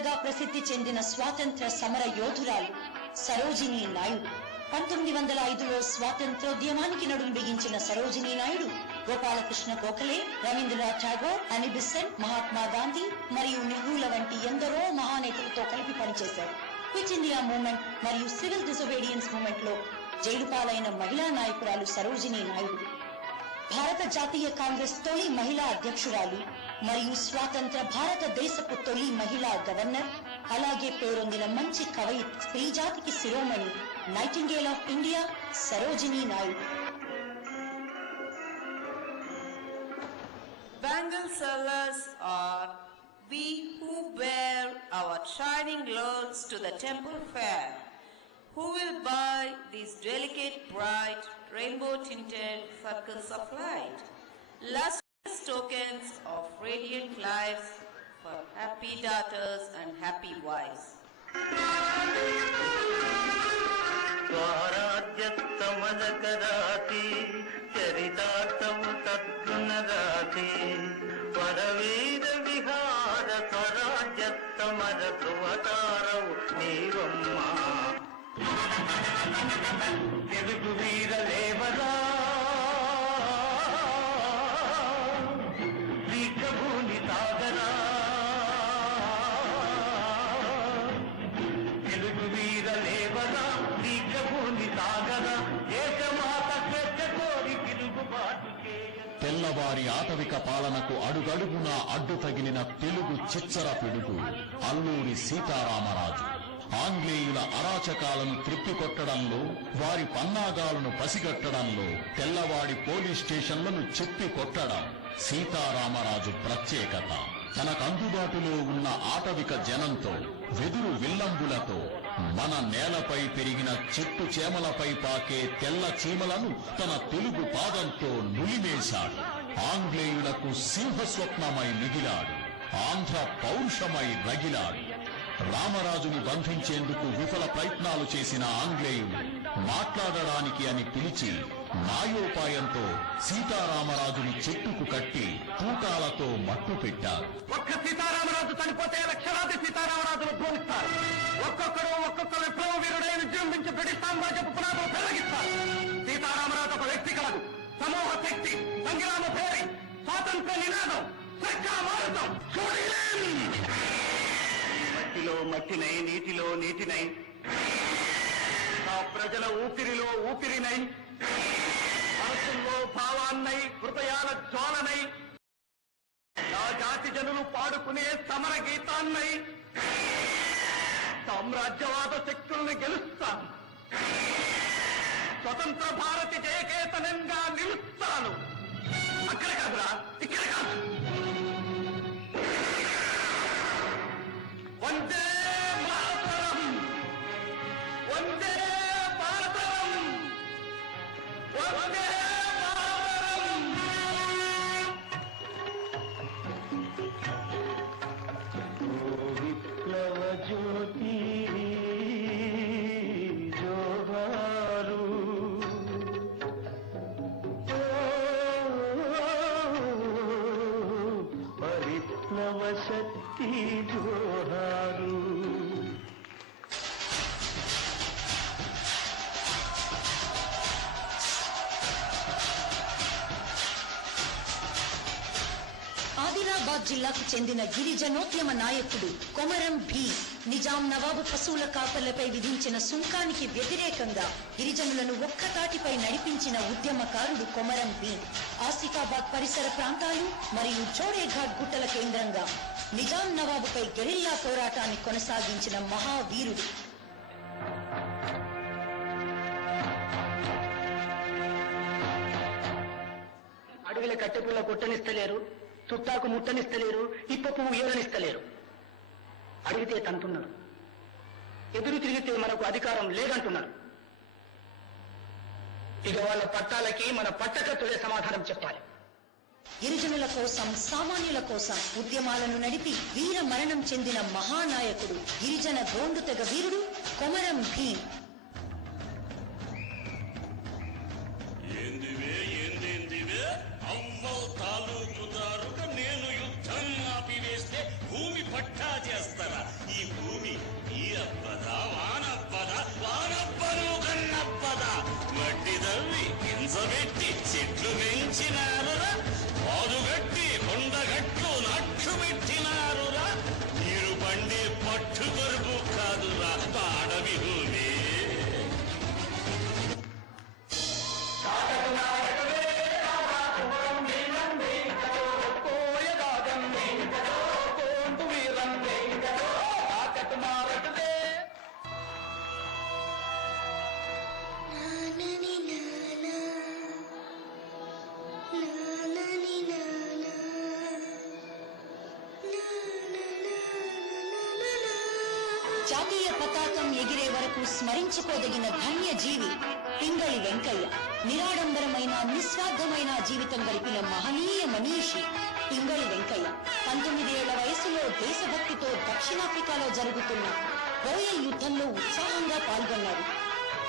వీరగా ప్రసిద్ధి చెందిన స్వాతంత్ర సమర యోధురాలు సరోజినీ నాయుడు. 1905లో స్వాతంత్రోద్యమానికి నడుం బిగించిన సరోజినీ నాయుడు గోపాలకృష్ణ గోఖలే, రవీంద్రనాథ్ ఠాగూర్, అనీ బెసెంట్, మహాత్మా గాంధీ మరియు నెహ్రూల వంటి ఎందరో మహానేతలతో కలిపి పనిచేశారు. క్విట్ ఇండియా మూవ్మెంట్ మరియు సివిల్ డిసోబీడియన్స్ మూవ్మెంట్ లో జైలు పాలైన మహిళా నాయకురాలు సరోజినీ నాయుడు. భారత జాతీయ కాంగ్రెస్ తొలి మహిళా అధ్యక్షురాలు మరియు స్వాతంత్ర భారతదేశపు తొలి మహిళా గవర్నర్, అలాగే పేరొందిన మంచి కవయిత్రి, స్త్రీ జాతికి శిరోమణి, nightingale of India Sarojini Naidu. Bangle sellers are we who bear our shining lords to the temple fair, who will buy these delicate, bright, rainbow-tinted circles of light, lustrous tokens of radiant lives for happy daughters and happy wives. స్వరాజ్యస్తమజకరాతి చరితార్థము తద్గుణరాతి వరవీర విహార స్వరాజ్యస్తమర ధ్రువతారవు నీవమ్మా తెలుగు వీర లేవరా దీక్షభూమి సాగరా తెలుగు వీర లేవరా దీక్షభూమి సాగరా దేశమాత స్వేచ్ఛ కోరి తిరుగుబాటు చేయ. తెల్లవారి ఆటవిక పాలనకు అడుగడుగునా అడ్డు తగిలిన తెలుగు చిచ్చర పిడుగు అల్లూరి సీతారామరాజు. ఆంగ్లేయుల అరాచకాలను త్రిప్పికొట్టడంలో, వారి పన్నాగాలను పసిగట్టడంలో, తెల్లవాడి పోలీస్ స్టేషన్లను చెప్పి కొట్టడం సీతారామరాజు ప్రత్యేకత. తనకు అందుబాటులో ఉన్న ఆటవిక జనంతో, వెదురు విల్లంబులతో, మన నేలపై పెరిగిన చెట్టు చేమలపై పాకే తెల్ల చీమలను తన తెలుగు పాదంతో నులిమేశాడు. ఆంగ్లేయులకు సింహస్వప్నమై మిగిలాడు. ఆంధ్ర పౌరుషమై రగిలాడు. రామరాజుని బంధించేందుకు విఫల ప్రయత్నాలు చేసిన ఆంగ్లేయులు మాట్లాడడానికి అని పిలిచి న్యాయోపాయంతో సీతారామరాజుని చెట్టుకు కట్టి తూటాలతో మట్టు పెట్టారు. ఒక్క సీతారామరాజు చనిపోతే లక్షలాది సీతారామరాజులు ఉద్భవిస్తారు. ఒక్కొక్కరు ఒక్కొక్క విప్లవ వీరుడై విజృంభించి బ్రిటిష్ సామ్రాజ్యపు పునాదులు పెరిగిస్తారు. సీతారామరాజు ఒక వ్యక్తి కలదు, సమూహ శక్తి, సంగ్రామ పేరి, స్వాతంత్ర నినాదం, మారుతాం. మట్టిలో మట్టినై, నీటిలో నీటినై, ఆ ప్రజల ఊపిరిలో ఊపిరినై, మనసుల్లో భావాన్నై, హృదయాల జ్వాలనై, నా జాతి జనులు పాడుకునే సమర గీతాన్నై సామ్రాజ్యవాద శక్తుల్ని గెలుస్తాను. స్వతంత్ర భారతి జయకేతనంగా నిలుస్తాను. అక్కడ కాదురా, ఇక్కడ కాదు. వందే మాతరం, వందే మాతరం, వందే మాతరం. విప్లవ జ్యోతి జోహారు, విప్లవ శక్తి జోహారు. ఆదిలాబాద్ జిల్లాకు చెందిన గిరిజనోద్యమ నాయకుడు కొమరం భీం నిజాం నవాబు పశువుల కాపర్లపై విధించిన సుంకానికి వ్యతిరేకంగా గిరిజనులను ఒక్కతాటిపై నడిపించిన ఉద్యమకారుడు కొమరం భీం. ఆసిఫాబాద్ పరిసర ప్రాంతాలు మరియు జోడేఘాట్ గుట్టల కేంద్రంగా నిజాం నవాబుపై గెరిల్లా పోరాటాన్ని కొనసాగించిన మహావీరుడు. అడవిల కట్టెపుల్ల కొట్టనిస్తలేరు, చుట్టాకు ముట్టనిస్తలేరు, ఇప్ప పువ్వు ఏలనిస్తలేరు. అడిగితే తంటున్నారు, ఎదురు తిరిగితే మనకు అధికారం లేదంటున్నారు. ఇక వాళ్ళ పట్టాలకి మన పట్టకత్తులే సమాధానం చెప్పాలి. గిరిజనుల కోసం, సామాన్యుల కోసం ఉద్యమాలను నడిపి వీర మరణం చెందిన మహానాయకుడు, గిరిజన గోండు తెగ వీరుడు కొమరం భీం. తాలూకుదారుగా నేను యుద్ధం ఆపివేస్తే భూమి పట్టా చేస్తారా? జాతీయ పతాకం ఎగిరే వరకు స్మరించుకోదగిన ధన్య జీవి పింగళి వెంకయ్య. నిరాడంబరమైన నిస్వార్థమైన జీవితం గడిపిన మహనీయ మనీషి పింగళి వెంకయ్య 19 ఏళ్ల వయసులో దేశభక్తితో దక్షిణాఫ్రికాలో జరుగుతున్న రోయల్ యుద్ధంలో ఉత్సాహంగా పాల్గొన్నారు.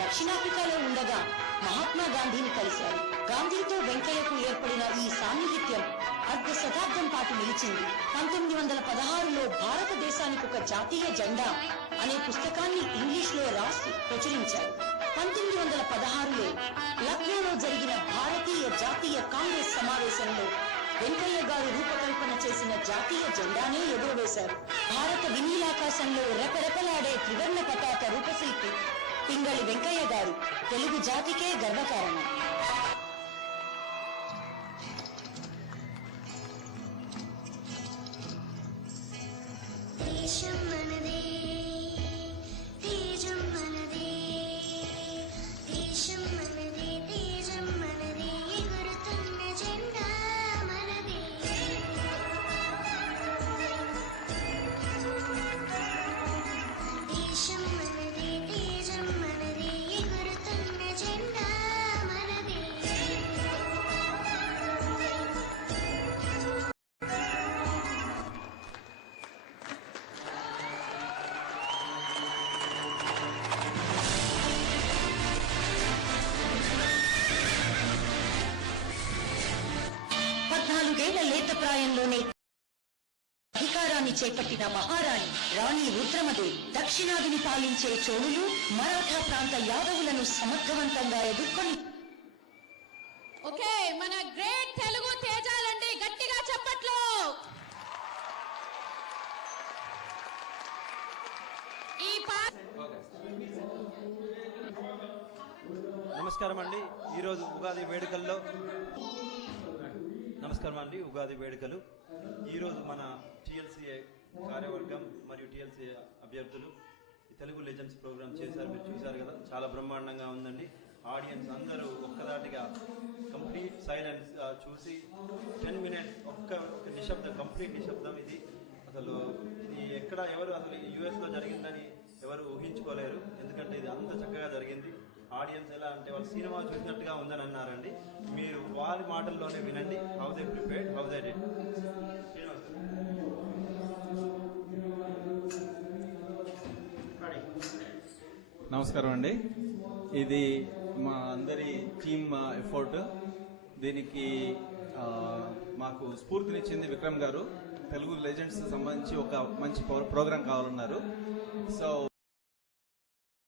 దక్షిణాఫ్రికాలో ఉండగా మహాత్మా గాంధీని కలిశారు. గాంధీతో వెంకయ్యకు ఏర్పడిన ఈ సాన్నిహిత్యం అర్ధ శతాబ్దం పాటు నిలిచింది. 1916లో భారతదేశానికి ఒక జాతీయ జెండా అనే పుస్తకాన్ని ఇంగ్లీష్లో రాసి ప్రచురించారు. 1916లో లక్నోలో జరిగిన భారతీయ జాతీయ కాంగ్రెస్ సమావేశంలో వెంకయ్య గారు రూపకల్పన చేసిన జాతీయ జెండానే ఎగురవేశారు. భారత వినీలాకాశంలో రెపరెపలాడే త్రివర్ణ పతాక రూపశిల్పి పింగళి వెంకయ్య గారు తెలుగు జాతికే గర్వకారణం. దేశం మనదే, తేజం మనదే, దేశం మనదే, తేజం మనదే, ఎగురుతున్న జెండా మనదే. దేశం మనదే, తేజం మనదే, ఎగురుతున్న జెండా మనదే. పద్నాలుగేళ్ల లేత ప్రాయంలోనే అధికారాన్ని చేపట్టిన మహారాణి రాణి రుద్రమదేవి దక్షిణాదిని పాలించే చోళులు మరాఠా ప్రాంత యాదవులను సమర్థవంతంగా ఎదుర్కొని ఓకే, మన గ్రేట్ తెలుగు తేజాలండి, గట్టిగా చప్పట్లు. ఈ నమస్కారం అండి. ఈరోజు ఉగాది వేడుకల్లో ఉగాది వేడుకలు ఈరోజు మన టీఎల్సీఏ కార్యవర్గం మరియు టీఎల్సీఏ అభ్యర్థులు తెలుగు లెజెండ్స్ ప్రోగ్రామ్ చేశారు. మీరు చూశారు కదా, చాలా బ్రహ్మాండంగా ఉందండి. ఆడియన్స్ అందరూ ఒక్కదాటిగా కంప్లీట్ సైలెన్స్ చూసి 10 minutes ఒక్క నిశ్శబ్దం, కంప్లీట్ నిశ్శబ్దం. ఇది అసలు ఇది ఎక్కడ ఎవరు అసలు యుఎస్లో జరిగిందని ఎవరు ఊహించుకోలేరు. ఎందుకంటే ఇది అంత చక్కగా జరిగింది. ఆడియన్స్ ఎలా అంటే వాళ్ళు సినిమా చూసినట్టుగా ఉందని అన్నారండి. మీరు వారి మాటల్లోనే వినండి. How they prepared, how they did. నమస్కారం అండి. ఇది మా అందరి టీమ్ ఎఫర్ట్. దీనికి మాకు స్ఫూర్తినిచ్చింది విక్రమ్ గారు. తెలుగు లెజెండ్స్ సంబంధించి ఒక మంచి ప్రోగ్రాం కావాలన్నారు. సో